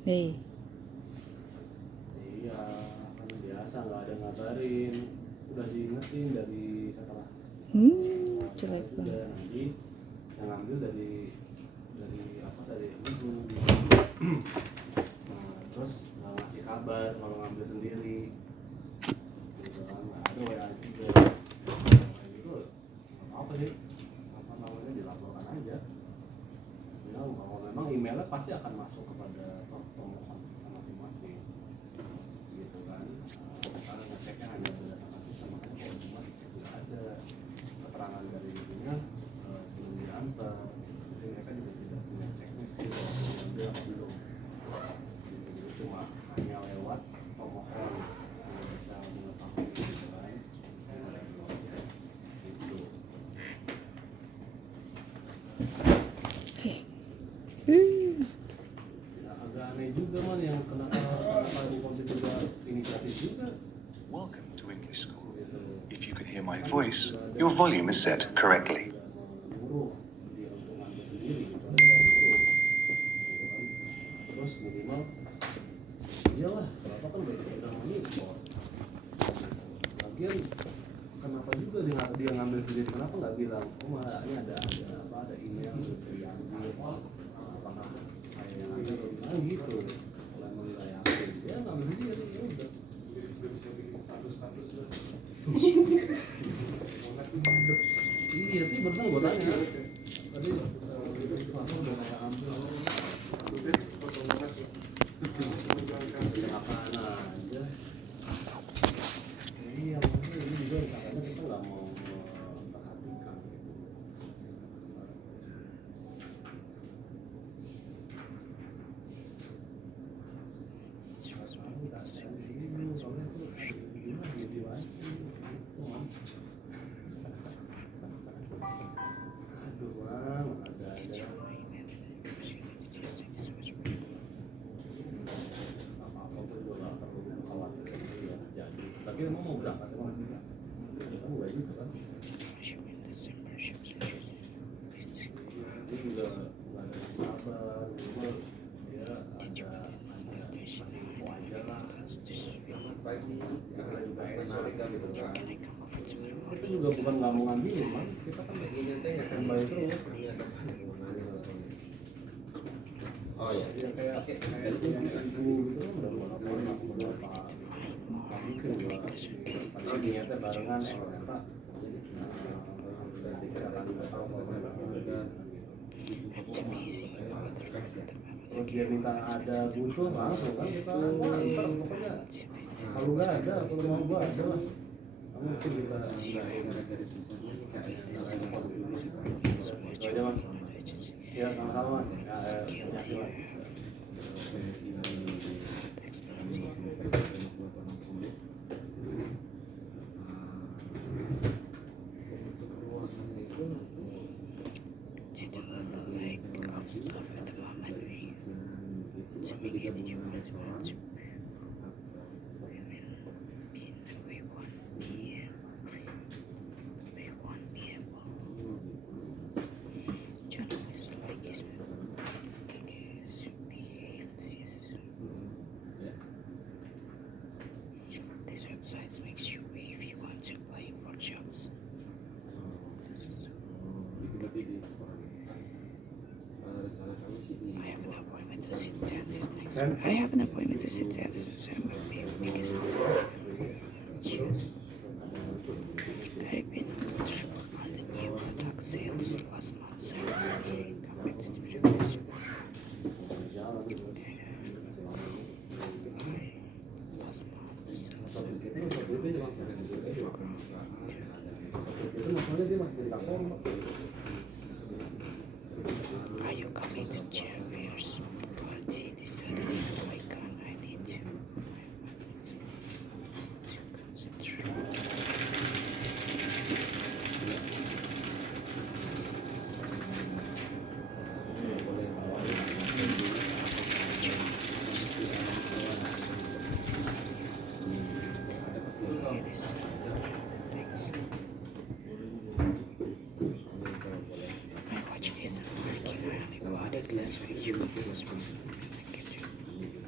Hei. Iya, kan biasa nggak ada ngabarin. Udah diingetin dari setelah Jelek udah banget. nanti yang ngambil dari apa dari ibu. Nah, terus nggak ngasih kabar kalau ngambil sendiri. Gitu kan, nggak ada WA juga. Kayak gitu, apa sih? Apa namanya dilaporkan aja. Bilang kalau memang emailnya pasti akan masuk kepada pemohon masing-masing. Gitu kan, karena ngeceknya hanya berdasarkan sistem, makanya kalau cuma tidak ada keterangan dari ibunya belum diantar, jadi mereka juga tidak punya teknis sih kalau diambil apa belum gitu. Jadi cuma hanya lewat pemohon yang bisa mengetahui gitu kan gitu. Ya, agak aneh juga man yang kenapa ibu komputer juga inisiatif juga. Welcome to English School. If you can hear my voice, your volume is set correctly. Terus minimal iyalah berapa kan udah monitor. Lagian kenapa juga dia ngambil sendiri, kenapa nggak bilang ini ada apa, ada email bisa diambil apakah kayak yang ada atau gimana gitu. Kalau emang nggak yakin dia ngambil sendiri, ya udah bisa bikin status iya sih bener, gue tanya tadi langsung udah kayak ambil apaan aja. Iya, makanya ini juga makanya kita nggak mau memperhatikan gitu. Soalnya tuh gimana video aja gitu man. Aduh bang, ada apa-apa tuh gue gak perlu khawatir ya jadi. Tapi emang mau berangkat emang tidak? Kan gue gitu kan. Ini juga nggak ada kabar, cuma dia ada masih info aja lah. Pagi, kita juga enak gitu kan. Kita juga bukan nggak mau ngambil, man. Kita kan standby terus. Oh ya, kayak ibu gitu kan udah mau laporan aku berapa mungkin gua tadi niatnya barengan ternyata saya pikir akan tahu terus dia minta ada butuh langsung kan kita ntar pokoknya kalau nggak ada kalau mau gua ada lah mungkin kita nggak aja man ya sama-sama ya penyakit lah. This website makes you pay if you want to apply for jobs. I have an appointment to see the dentist next. I have an appointment to see the dentist, so I'm making sense. Choose. I've been master on the new product sales last month. Sales compared to the previous one. Last month the sales. Are you coming to Jeffers party this Saturday? I can't. I need to concentrate. I watched this working. I only bought it last week.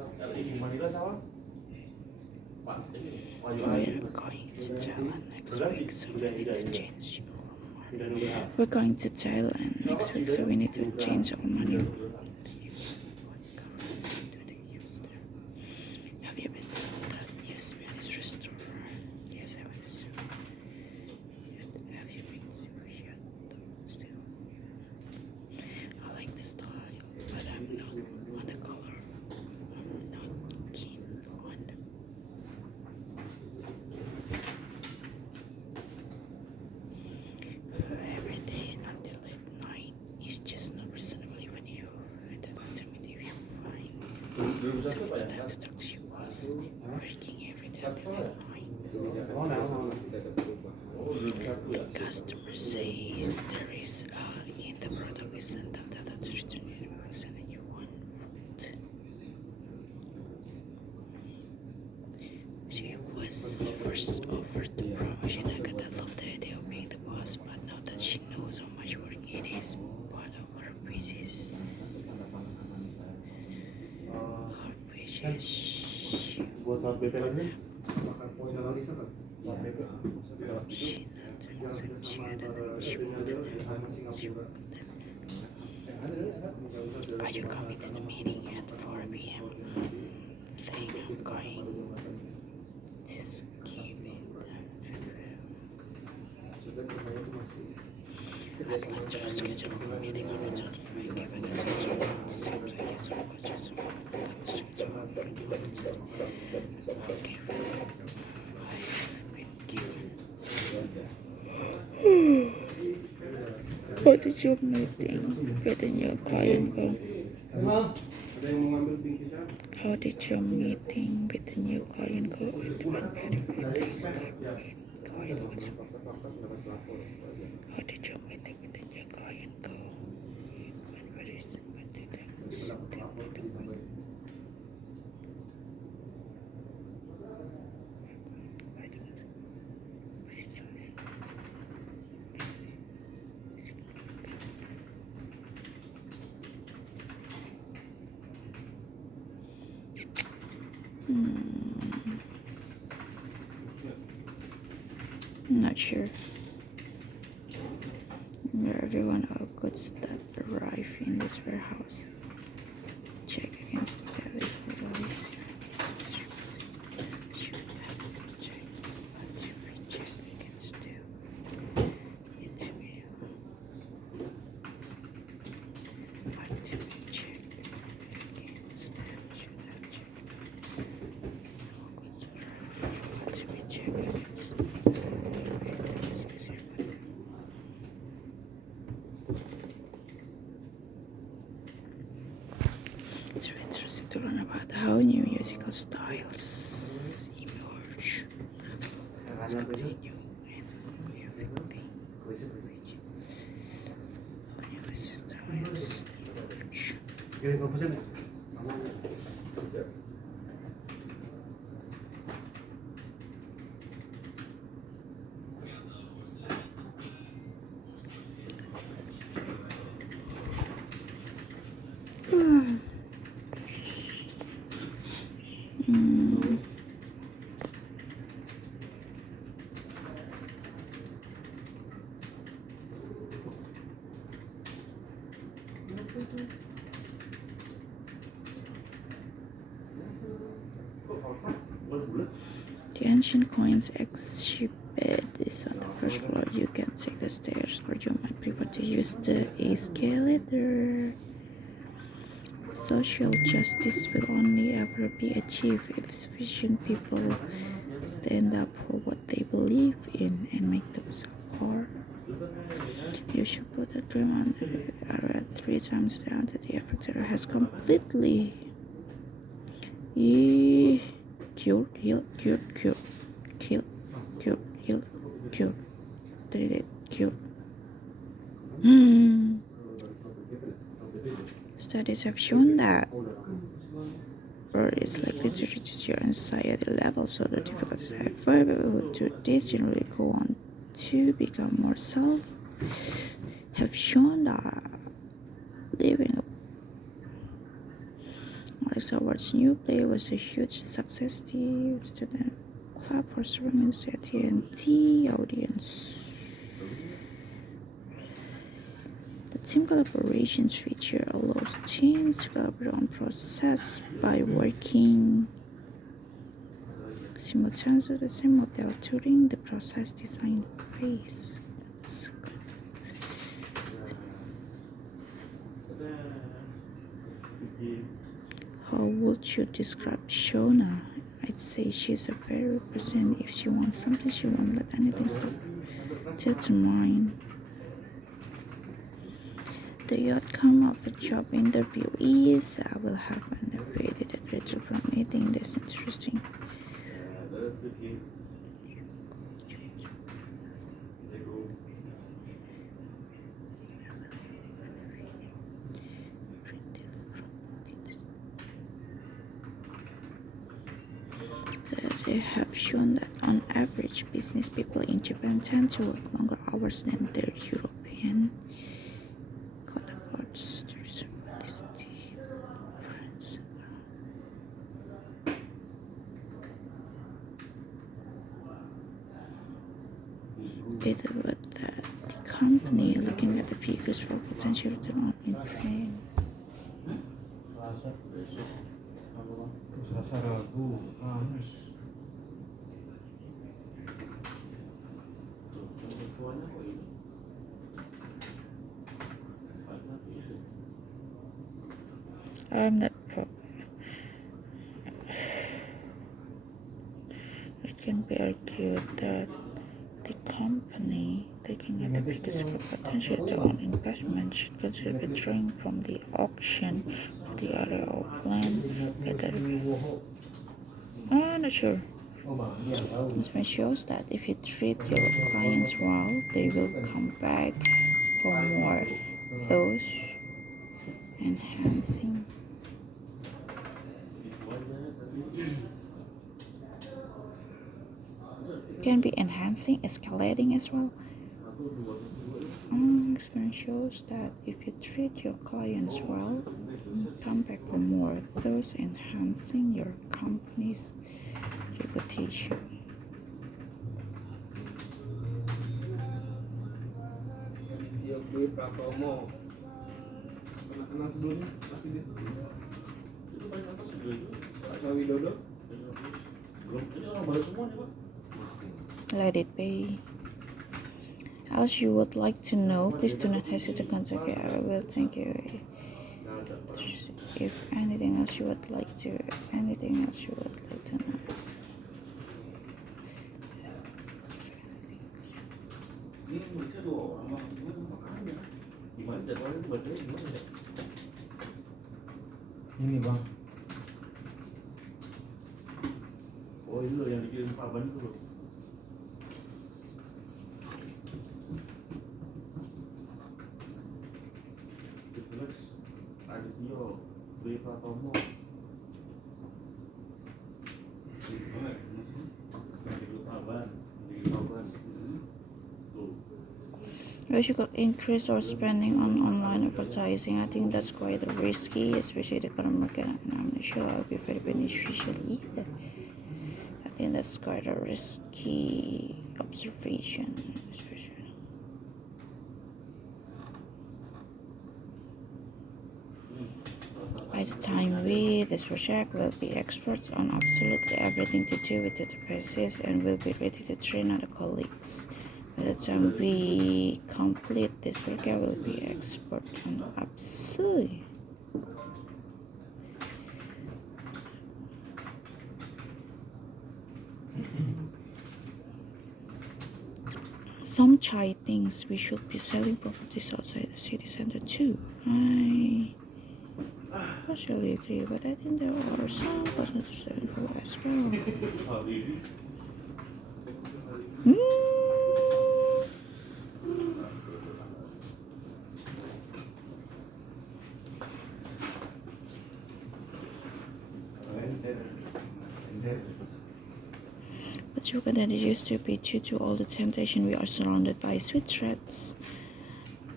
We are going to Thailand next week, so we need to change our money. We're going to Thailand next week, so we need to change our money. Have you been to that new Spanish restaurant? Yes, I went to. Have you been to Riyadh still? I like the style, but I'm not on the color. I'm not keen on the. Every day until late night is just not reasonable even you that tell me that you're fine. So it's time to talk to your boss. Working every day until late night. Customer says there is in the product we sent them that to return it. We send you one fruit. She was first offered the promotion. I got to love the idea of being the boss, but now that she knows how much work it is, part of her wishes. Her wishes. Buat saat BP lagi? She not Are you coming to the meeting at 4 p.m.? Think I'm going. Just keep it. I'd like to reschedule a meeting urgently, given it is seems like it's just okay. How did your meeting with the new client go? How did your meeting with the new client go? It went very well. How did your meeting with the new client go? It went very simple. Not sure. Everyone all goods that arrive in this warehouse. Check against the delivery. Should have to check, but you check against the it will. But to check against them should have checked. All goods arrive. But to be checked against. It's very interesting to learn about how new musical styles emerge. Something new and everything. New styles emerge. The ancient coins exhibit is on the first floor. You can take the stairs, or you might prefer to use the escalator. Social justice will only ever be achieved if sufficient people stand up for what they believe in and make themselves heard. You should put a dream on red 3 times down to the effect that has completely cured, healed, cured, killed, healed, cured, treated, cured. Studies have shown that bird is likely to reduce your anxiety level, so the difficulties have. However, people who do this generally go on to become more self. Have shown that living Alex Howard's new play was a huge success. The student club for serving the AT&T audience. The team collaborations feature allows teams to collaborate on process by working simultaneously with the same model during the process design phase. How would you describe Shona? I'd say she's a very person. If she wants something, she won't let anything stop to determine. The outcome of the job interview is I will have an evaluated a great job from meeting. That's interesting. They have shown that on average, business people in Japan tend to work longer hours than their European counterparts. There's this difference. Either with the company looking at the figures for potential return on investment. Selasa Rabu Kamis. That it can be argued that the company looking at the figures for potential return on investment should consider withdrawing from the auction for the area of land. Not sure. This shows that if you treat your clients well, they will come back for more, thus enhancing. Can be enhancing, escalating as well. Experience shows that if you treat your clients well, come back for more, thus enhancing your company's reputation. Let it be. Else you would like to know, please do not hesitate to contact me. I will thank you. If anything else you would like to know. Ini bang. Oh ini loh yang dikirim Pak Ban itu loh. Ditulis Adityo Dwi Pratomo. We should increase our spending on online advertising. I think that's quite risky, especially the current market. I'm not sure I'll be very beneficial either. I think that's quite a risky observation, especially. By the time this project will be experts on absolutely everything to do with databases and will be ready to train other colleagues. By the time we complete this work, I will be expert on absolutely. Some Chai thinks we should be selling properties outside the city center too. I partially agree, but I think there are some customers as well. But sugar that it used to be due to all the temptation we are surrounded by sweet threats.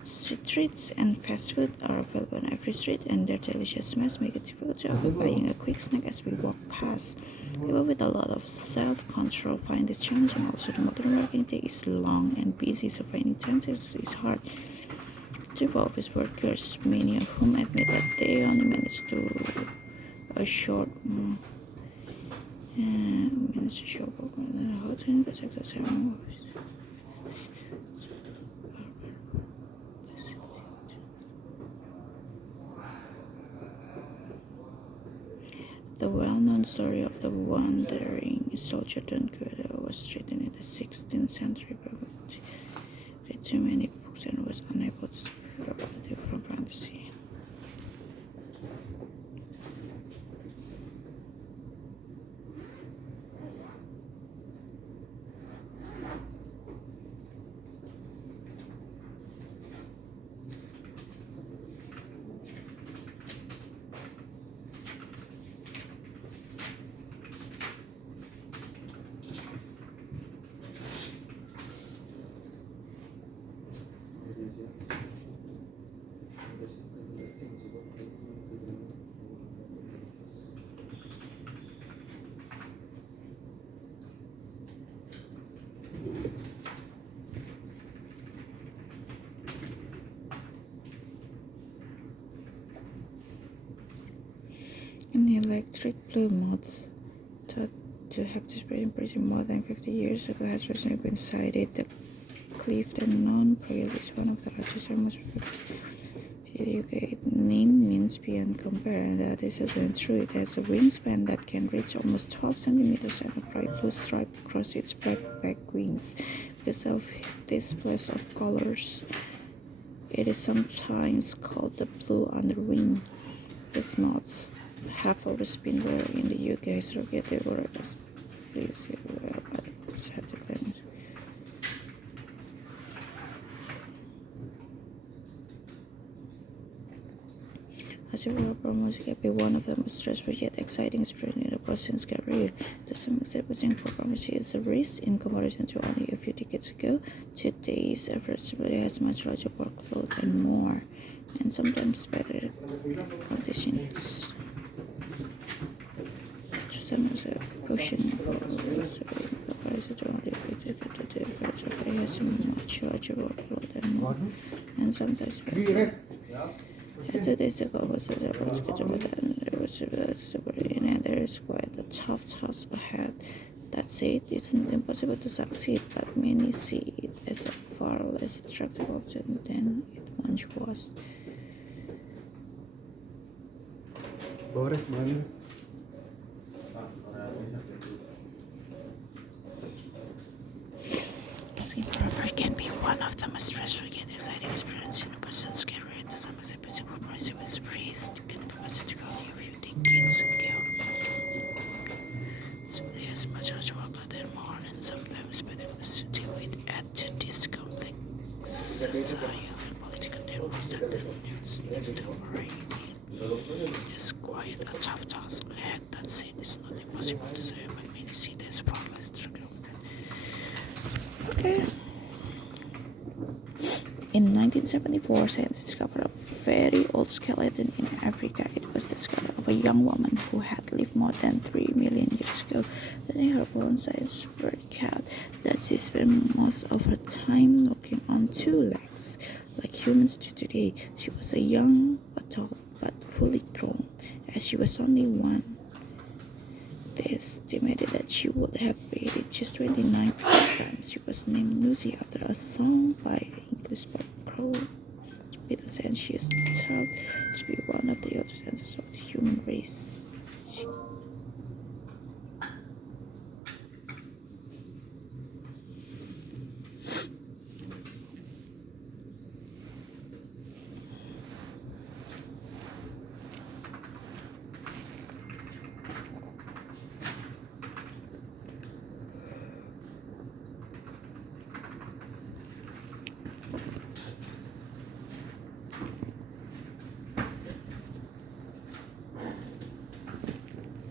Streets and fast food are available on every street, and their delicious smells make it difficult to avoid buying a quick snack as we walk past. People with a lot of self-control find this challenging. Also, the modern working day is long and busy, so finding time to exercise is hard. To office workers, many of whom admit that they only manage to a short manage a short walk how to protect us from The well-known story of the wandering soldier Don Quixote was written in the 16th century, but read too many books and was unable to separate reality from fantasy. An electric blue moth, thought to have disappeared in Britain more than 50 years ago, has recently been sighted. The Clifton Prill is one of the largest and most in the UK. Its name means beyond compare, and that is certainly true. It has a wingspan that can reach almost 12 centimeters and a bright blue stripe across its black back wings. Because of this splash of colors, it is sometimes called the blue underwing. This moth have always been rare in the UK. Historically, they were as pleased well, but it's had to vanish. As a rapper, music can be one of the most stressful yet exciting experiences in a person's career. To some extent, waiting for promotion is a risk in comparison to only a few decades ago. Today's responsibility has much larger workload and more, and sometimes better conditions. Some of the caution has a much larger workload and more, and sometimes better. Today's goal was and there is quite a tough task ahead. That said, it's not impossible to succeed, but many see it as a far less attractive option than it once was. Boris, mana? Asking for a break can be one of the most stressful yet exciting experiences in a person's career. To some extent, basic compromise was raised and capacity to go only a few decades ago. So it has much larger workload and more, and sometimes better to deal with. Add to this complex societal and political networks that the news needs to operate. It's quite a tough task ahead. That said, it's not impossible to say, but many see it as far less attractive. Okay. In 1974, scientists discovered a very old skeleton in Africa. It was the skeleton of a young woman who had lived more than 3 million years ago. Then her bones scientists worked out that she spent most of her time walking on two legs, like humans do today. She was a young adult, but fully grown, as she was only one. They estimated that she would have weighed just 29 kilograms. She was named Lucy after a song by English bird crow. Beatles, and she is thought to be one of the oldest ancestors of the human race.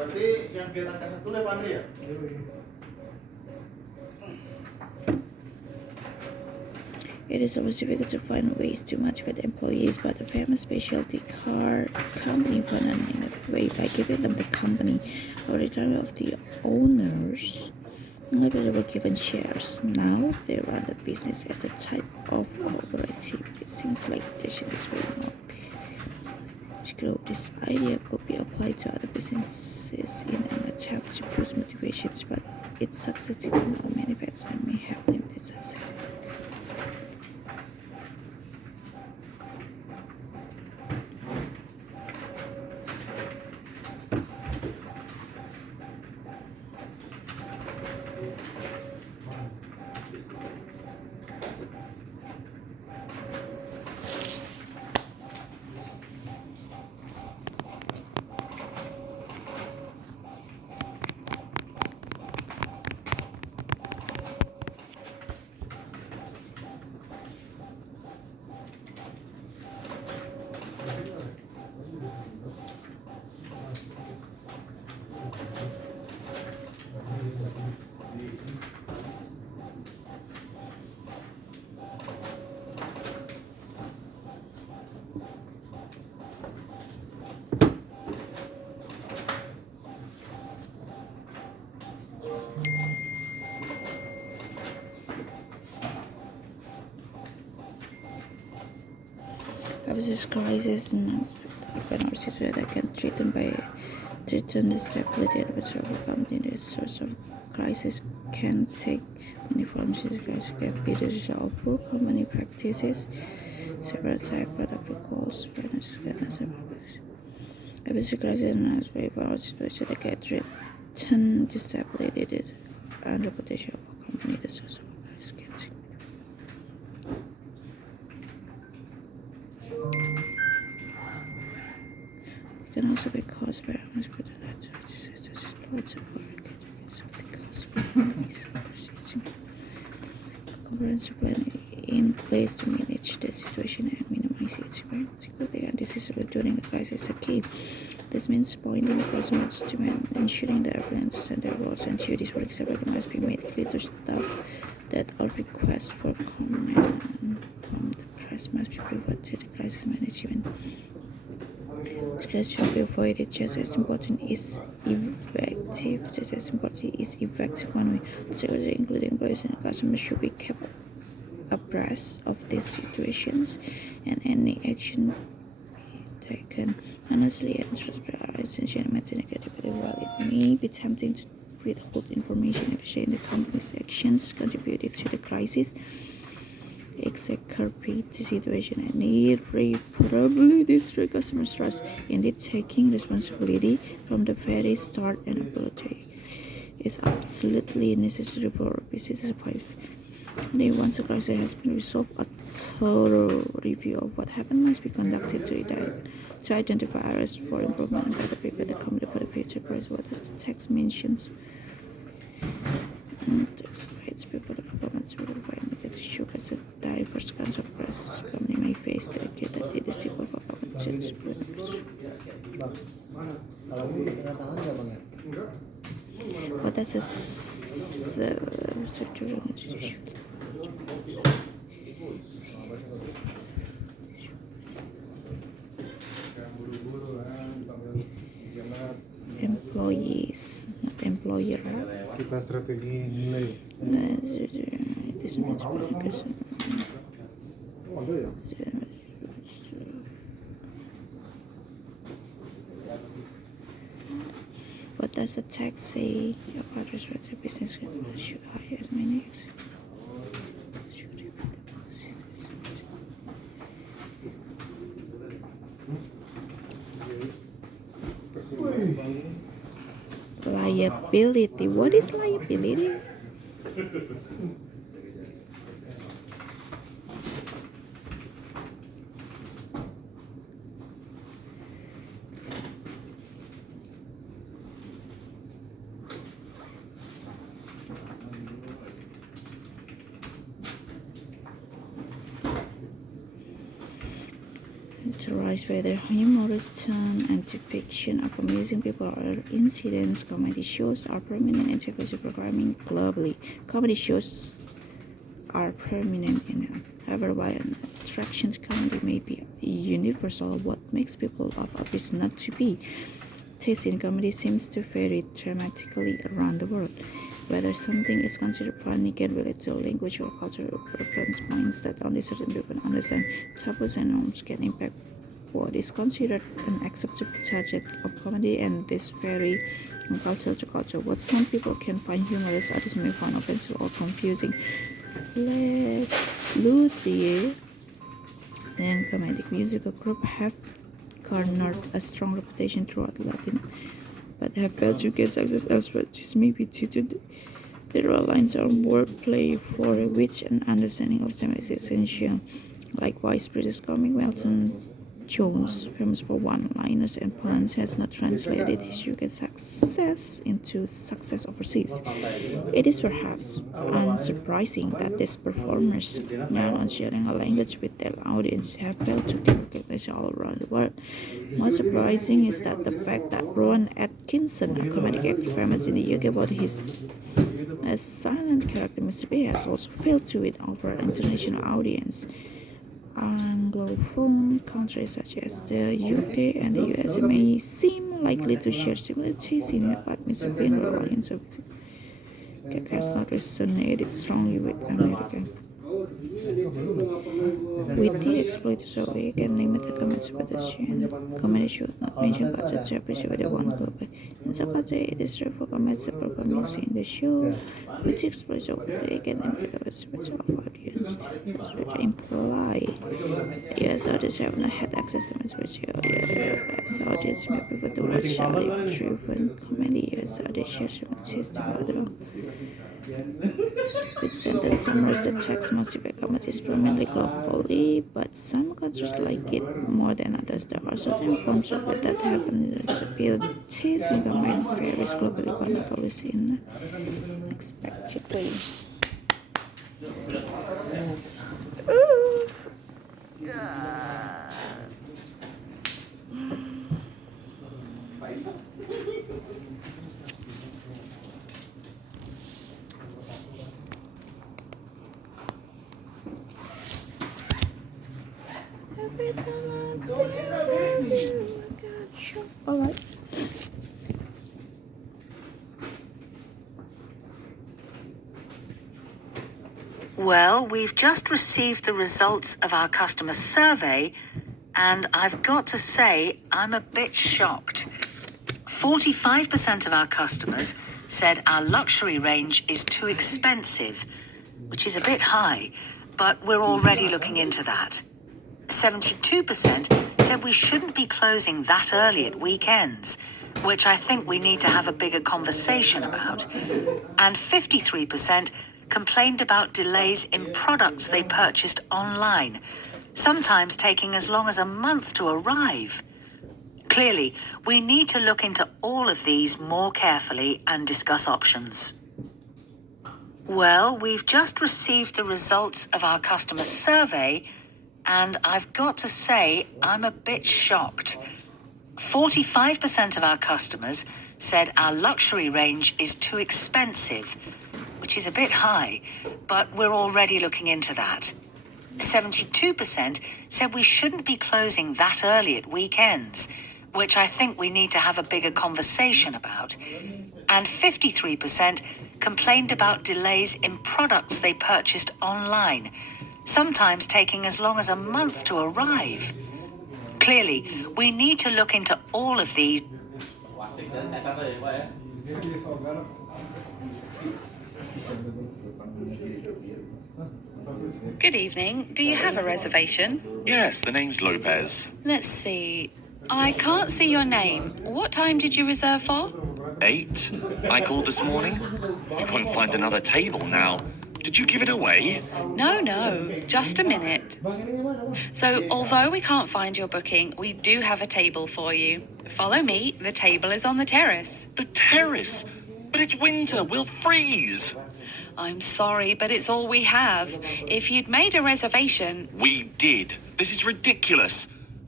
Berarti yang kegiatan kasat dulu ya Pak Andri ya? It is always difficult to find ways to motivate employees, but the famous specialty car company found an innovative way by giving them the company or the time of the owners. Only people were given shares. Now they run the business as a type of cooperative. It seems like this is very more. This idea could be applied to other businesses in an attempt to boost motivations, but its success depends on many factors and may have limited success. This crisis announced when our situation can threaten the stability and the of a company. The source of crisis can take many forms. This crisis can be the result of poor company practices, several type product recalls, financial scandals, and purposes. This crisis announced by our situation that can threaten the stability and reputation of a company. The source of crisis can take can also be caused by unexpected activities such as floods and hurricanes. Because companies proceeding a comprehensive plan in place to manage the situation and minimize its impact, particularly anticipated during a crisis, is a key. This means appointing personnel demand, ensuring that everyone understands their roles and duties. For example, it must be made clear to staff that all requests for comment from the press must be referred to the crisis management. Stress should be avoided. Just as important is effective one way. Security, including employees and customers, should be kept abreast of these situations and any action taken honestly and transparently are essential in maintaining credibility. While it may be tempting to withhold information if the company's actions contributed to the crisis, exacerbate the situation and irreparably destroy customers' trust. Indeed, taking responsibility from the very start and apology is absolutely necessary for business to survive. Once the crisis has been resolved, a thorough review of what happened must be conducted to identify areas for improvement and better prepare the company for the future crisis. What does the text mentions? To exploit people, the performance will provide immediate show as a diverse kinds of crises the company may face to acute that it is the performance change. What does a structural issue? Employees, not employer. Kita strategi nilai. This means what does the text say about respective business should hire as many liability? What is liability? characterized by their humorous tone and depiction of amusing people or incidents. Comedy shows are prominent in television programming globally. Comedy shows are prominent in however, while an attraction to comedy may be universal, what makes people laugh appears not to be. Taste in comedy seems to vary dramatically around the world. Whether something is considered funny can relate to language or cultural reference points that only certain people understand. Taboos and norms can impact what is considered an acceptable subject of comedy, and this vary from culture to culture. What some people can find humorous, others may find offensive or confusing. Les Luthier and comedic musical group have garnered a strong reputation throughout Latin, but have failed to get success elsewhere. This may be due to their reliance on wordplay, for which an understanding of them is essential. Likewise, British comic Milton Jones, famous for one-liners and puns, has not translated his UK success into success overseas. It is perhaps unsurprising that these performers, known on sharing a language with their audience, have failed to gain recognition all around the world. More surprising is that the fact that Rowan Atkinson, a comedic actor famous in the UK for his silent character Mr. B, has also failed to win over an international audience. Anglophone countries such as the UK and the US may seem likely to share similar tastes in it, but Mr. Bean's reliance on gag has not resonated strongly with America. Witty exploits so we can limit the comments pedestrian. Comedy should not mention culture to appreciate the one global. In some culture, it is rare for comments to perform music in the show. Witty exploits so we can limit the comments of audience. That's what they imply. Yes, audience have not had access to material. Yes, audience may prefer to watch driven comedy. Yes, audience shares material to other. With sentence summaries, the text most of comedy is prominently globally, but some countries like it more than others. There are certain forms of it that have an appeal. Taste in comedy varies globally, but not always unexpectedly. Alright. Well, we've just received the results of our customer survey, and I've got to say, I'm a bit shocked. 45% of our customers said our luxury range is too expensive, which is a bit high, but we're already looking into that. 72% said we shouldn't be closing that early at weekends, which I think we need to have a bigger conversation about. And 53% complained about delays in products they purchased online, sometimes taking as long as a month to arrive. Clearly, we need to look into all of these more carefully and discuss options. Well, we've just received the results of our customer survey, and I've got to say, I'm a bit shocked. 45% of our customers said our luxury range is too expensive, which is a bit high, but we're already looking into that. 72% said we shouldn't be closing that early at weekends, which I think we need to have a bigger conversation about. And 53% complained about delays in products they purchased online, sometimes taking as long as a month to arrive. Clearly, we need to look into all of these. Good evening. Do you have a reservation? Yes, the name's Lopez. Let's see. I can't see your name. What time did you reserve for? 8. I called this morning. I couldn't find another table now. Did you give it away? No, just a minute. So, although we can't find your booking, we do have a table for you. Follow me. The table is on the terrace. The terrace? But it's winter. We'll freeze. I'm sorry, but it's all we have. If you'd made a reservation... We did. This is ridiculous.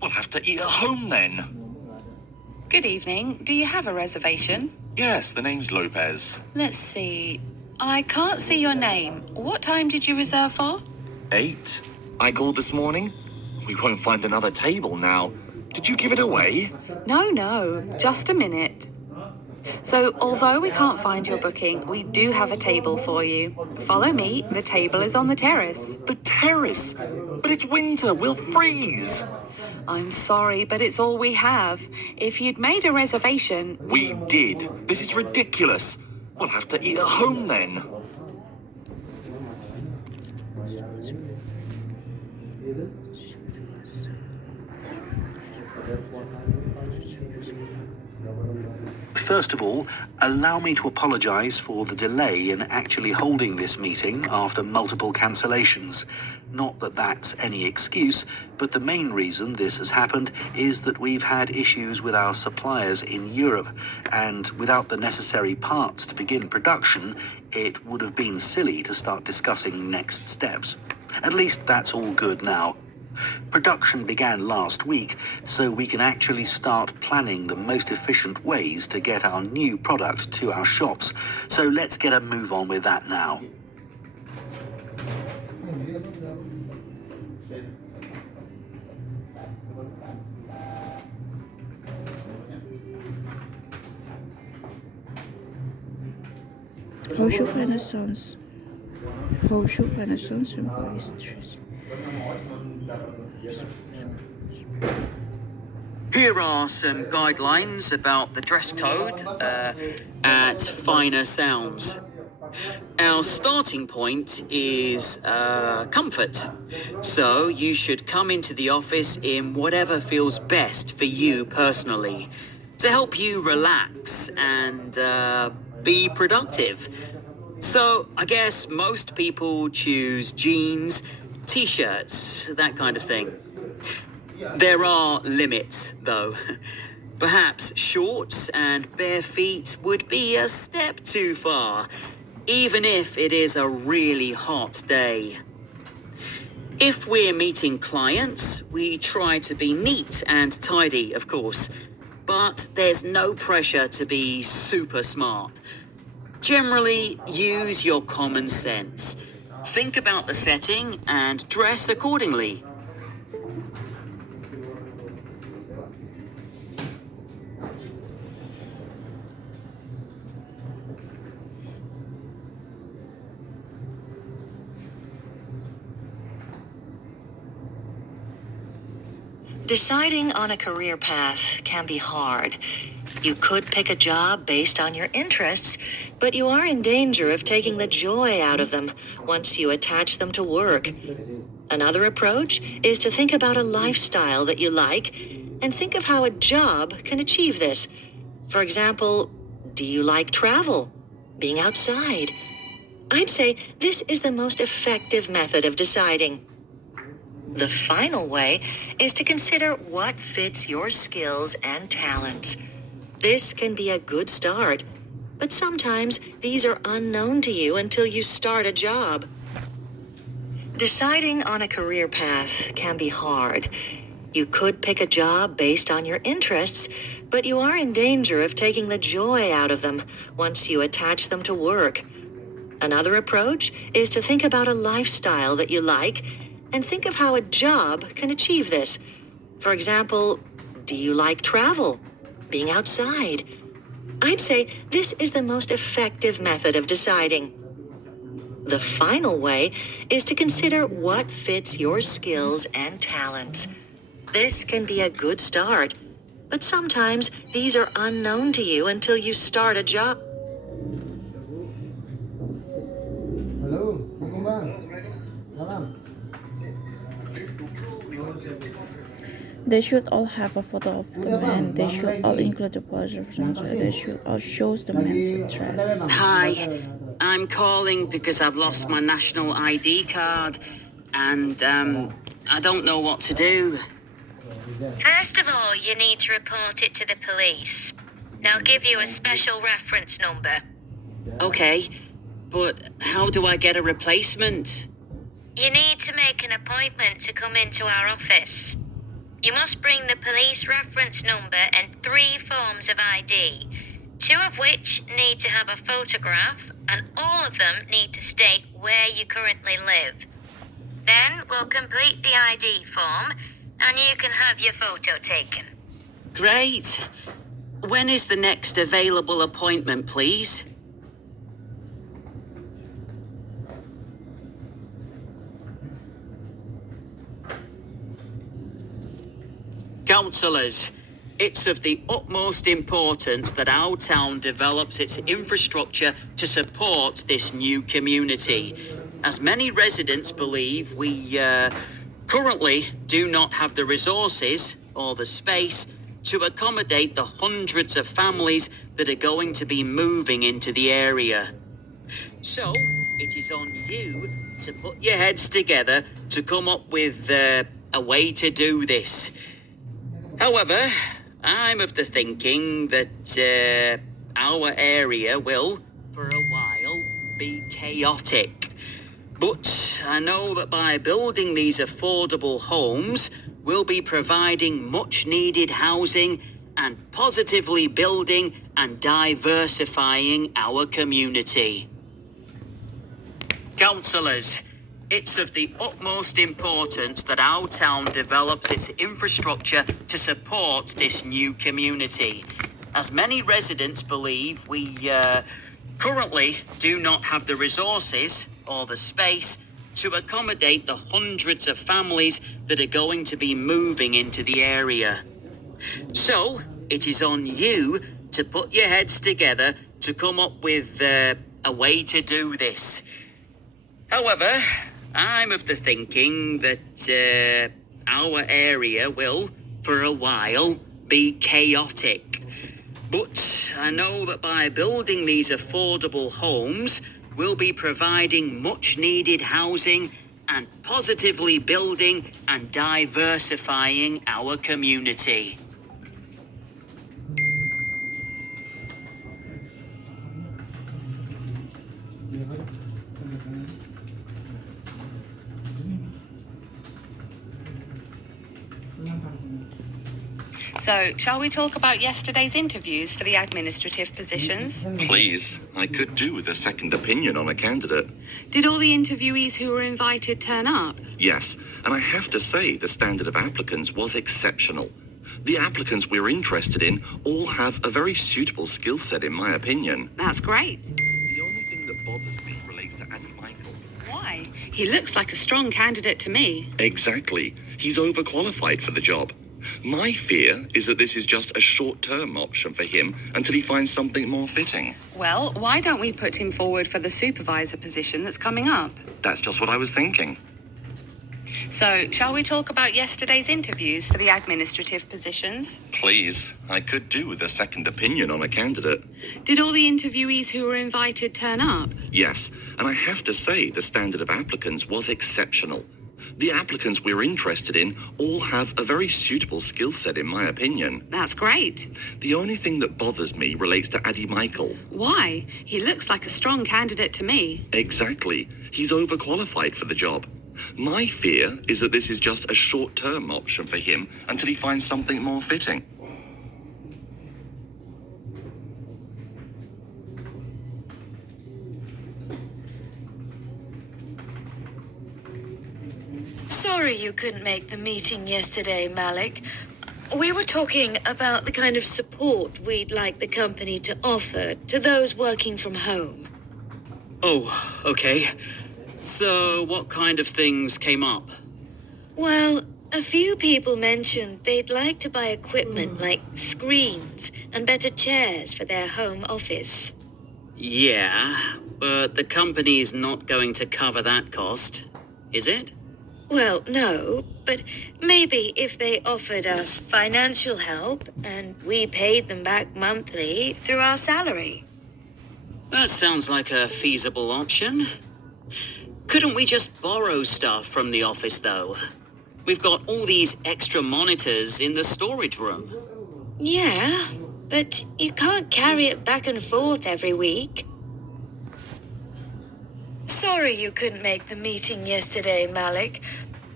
We'll have to eat at home then. Good evening. Do you have a reservation? Yes, the name's Lopez. Let's see. I can't see your name. What time did you reserve for? 8. I called this morning. We won't find another table now. Did you give it away? No, just a minute. So, although we can't find your booking, we do have a table for you. Follow me, the table is on the terrace. The terrace? But it's winter, we'll freeze. I'm sorry, but it's all we have. If you'd made a reservation... We did. This is ridiculous. We'll have to eat at home then. First of all, allow me to apologise for the delay in actually holding this meeting after multiple cancellations. Not that that's any excuse, but the main reason this has happened is that we've had issues with our suppliers in Europe, and without the necessary parts to begin production, it would have been silly to start discussing next steps. At least that's all good now. Production began last week, so we can actually start planning the most efficient ways to get our new product to our shops. So let's get a move on with that now. Hoshu Renaissance. Hoshu Renaissance employees. Here are some guidelines about the dress code at Finer Sounds. Our starting point is comfort. So you should come into the office in whatever feels best for you personally to help you relax and be productive. So I guess most people choose jeans, t-shirts, that kind of thing. There are limits, though. Perhaps shorts and bare feet would be a step too far, even if it is a really hot day. If we're meeting clients, we try to be neat and tidy, of course, but there's no pressure to be super smart. Generally, use your common sense. Think about the setting and dress accordingly. Deciding on a career path can be hard. You could pick a job based on your interests, but you are in danger of taking the joy out of them once you attach them to work. Another approach is to think about a lifestyle that you like and think of how a job can achieve this. For example, do you like travel? Being outside? I'd say this is the most effective method of deciding. The final way is to consider what fits your skills and talents. This can be a good start, but sometimes these are unknown to you until you start a job. Deciding on a career path can be hard. You could pick a job based on your interests, but you are in danger of taking the joy out of them once you attach them to work. Another approach is to think about a lifestyle that you like and think of how a job can achieve this. For example, do you like travel? Being outside? I'd say this is the most effective method of deciding. The final way is to consider what fits your skills and talents. This can be a good start, but sometimes these are unknown to you until you start a job. Halo, Bang. Salam. They should all have a photo of the man. They should all include the pleasure. They should all show the man's interest. Hi, I'm calling because I've lost my national ID card and I don't know what to do. First of all, you need to report it to the police. They'll give you a special reference number. Okay, but how do I get a replacement? You need to make an appointment to come into our office. You must bring the police reference number and 3 forms of ID, 2 of which need to have a photograph, and all of them need to state where you currently live. Then we'll complete the ID form, and you can have your photo taken. Great. When is the next available appointment, please? Councillors, it's of the utmost importance that our town develops its infrastructure to support this new community. As many residents believe, we currently do not have the resources or the space to accommodate the hundreds of families that are going to be moving into the area. So, it is on you to put your heads together to come up with a way to do this. However, I'm of the thinking that our area will, for a while, be chaotic. But I know that by building these affordable homes, we'll be providing much needed housing and positively building and diversifying our community. Councillors, it's of the utmost importance that our town develops its infrastructure to support this new community. As many residents believe, we currently do not have the resources or the space to accommodate the hundreds of families that are going to be moving into the area. So, it is on you to put your heads together to come up with a way to do this. However, I'm of the thinking that our area will, for a while, be chaotic. But I know that by building these affordable homes, we'll be providing much needed housing and positively building and diversifying our community. So, shall we talk about yesterday's interviews for the administrative positions? Please, I could do with a second opinion on a candidate. Did all the interviewees who were invited turn up? Yes, and I have to say the standard of applicants was exceptional. The applicants we're interested in all have a very suitable skill set, in my opinion. That's great. The only thing that bothers me relates to Andy Michael. Why? He looks like a strong candidate to me. Exactly. He's overqualified for the job. My fear is that this is just a short-term option for him until he finds something more fitting. Well, why don't we put him forward for the supervisor position that's coming up? That's just what I was thinking. So, shall we talk about yesterday's interviews for the administrative positions? Please, I could do with a second opinion on a candidate. Did all the interviewees who were invited turn up? Yes, and I have to say the standard of applicants was exceptional. The applicants we're interested in all have a very suitable skill set, in my opinion. That's great. The only thing that bothers me relates to Andy Michael. Why? He looks like a strong candidate to me. Exactly. He's overqualified for the job. My fear is that this is just a short-term option for him until he finds something more fitting. Sorry you couldn't make the meeting yesterday, Malik. We were talking about the kind of support we'd like the company to offer to those working from home. Oh, okay. So, what kind of things came up? Well, a few people mentioned they'd like to buy equipment like screens and better chairs for their home office. Yeah, but the company's not going to cover that cost, is it? Well, no, but maybe if they offered us financial help and we paid them back monthly through our salary. That sounds like a feasible option. Couldn't we just borrow stuff from the office, though? We've got all these extra monitors in the storage room. Yeah, but you can't carry it back and forth every week. Sorry you couldn't make the meeting yesterday, Malik.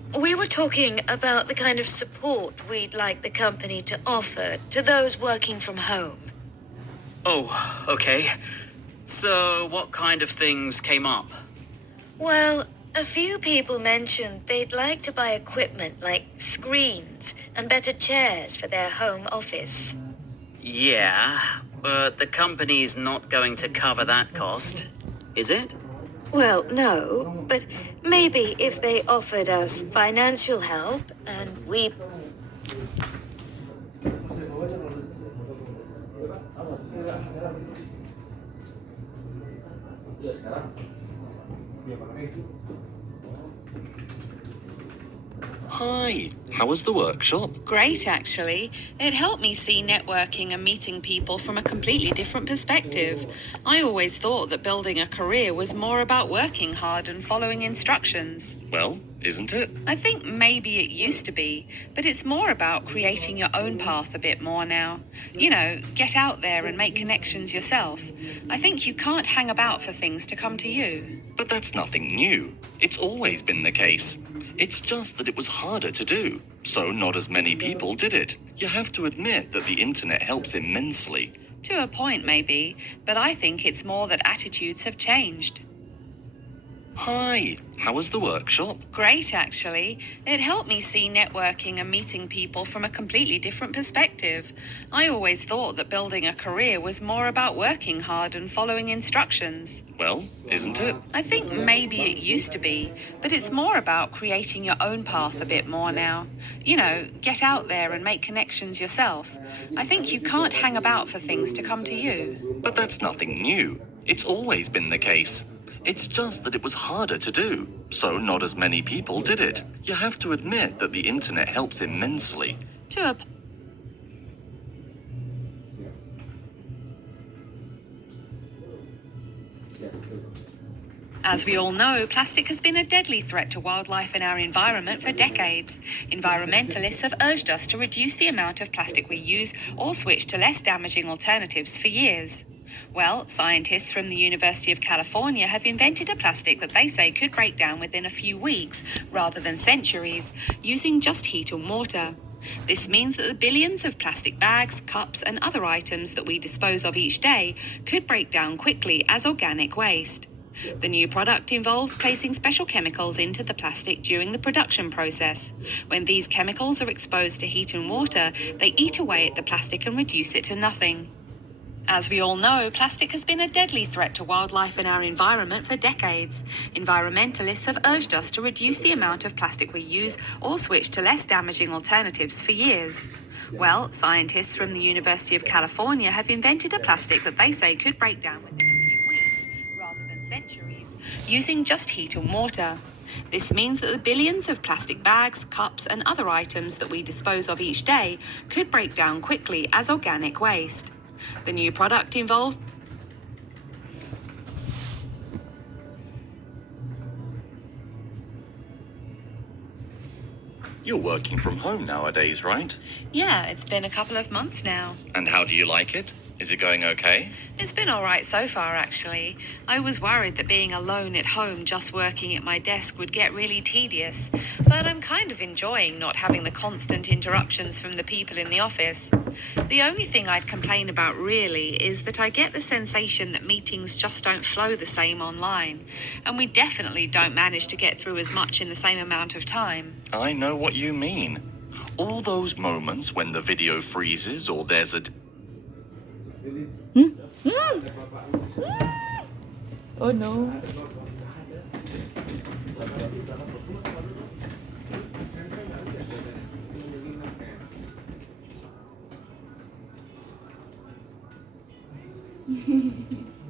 We were talking about the kind of support we'd like the company to offer to those working from home. Oh, okay. So, what kind of things came up? Well, a few people mentioned they'd like to buy equipment like screens and better chairs for their home office. Yeah, but the company's not going to cover that cost, is it? Well, no, but maybe if they offered us financial help and we... Hi, how was the workshop? Great, actually. It helped me see networking and meeting people from a completely different perspective. I always thought that building a career was more about working hard and following instructions. Well, isn't it? I think maybe it used to be, but it's more about creating your own path a bit more now. You know, get out there and make connections yourself. I think you can't hang about for things to come to you. But that's nothing new. It's always been the case. It's just that it was harder to do, so not as many people did it. You have to admit that the internet helps immensely. To a point, maybe, but I think it's more that attitudes have changed. Hi, how was the workshop? Great, actually. It helped me see networking and meeting people from a completely different perspective. I always thought that building a career was more about working hard and following instructions. Well, isn't it? I think maybe it used to be, but it's more about creating your own path a bit more now. You know, get out there and make connections yourself. I think you can't hang about for things to come to you. But that's nothing new. It's always been the case. It's just that it was harder to do, so not as many people did it. You have to admit that the internet helps immensely. To a As we all know, plastic has been a deadly threat to wildlife and our environment for decades. Environmentalists have urged us to reduce the amount of plastic we use or switch to less damaging alternatives for years. Well, scientists from the University of California have invented a plastic that they say could break down within a few weeks, rather than centuries, using just heat and water. This means that the billions of plastic bags, cups, and other items that we dispose of each day could break down quickly as organic waste. The new product involves placing special chemicals into the plastic during the production process. When these chemicals are exposed to heat and water, they eat away at the plastic and reduce it to nothing. As we all know, plastic has been a deadly threat to wildlife and our environment for decades. Environmentalists have urged us to reduce the amount of plastic we use or switch to less damaging alternatives for years. Well, scientists from the University of California have invented a plastic that they say could break down within a few weeks, rather than centuries, using just heat and water. This means that the billions of plastic bags, cups, and other items that we dispose of each day could break down quickly as organic waste. The new product involves You're working from home nowadays, right? Yeah, it's been a couple of months now. And how do you like it? Is it going okay? It's been all right so far, actually. I was worried that being alone at home just working at my desk would get really tedious, but I'm kind of enjoying not having the constant interruptions from the people in the office. The only thing I'd complain about really is that I get the sensation that meetings just don't flow the same online, and we definitely don't manage to get through as much in the same amount of time. I know what you mean. All those moments when the video freezes or there's a... Oh no.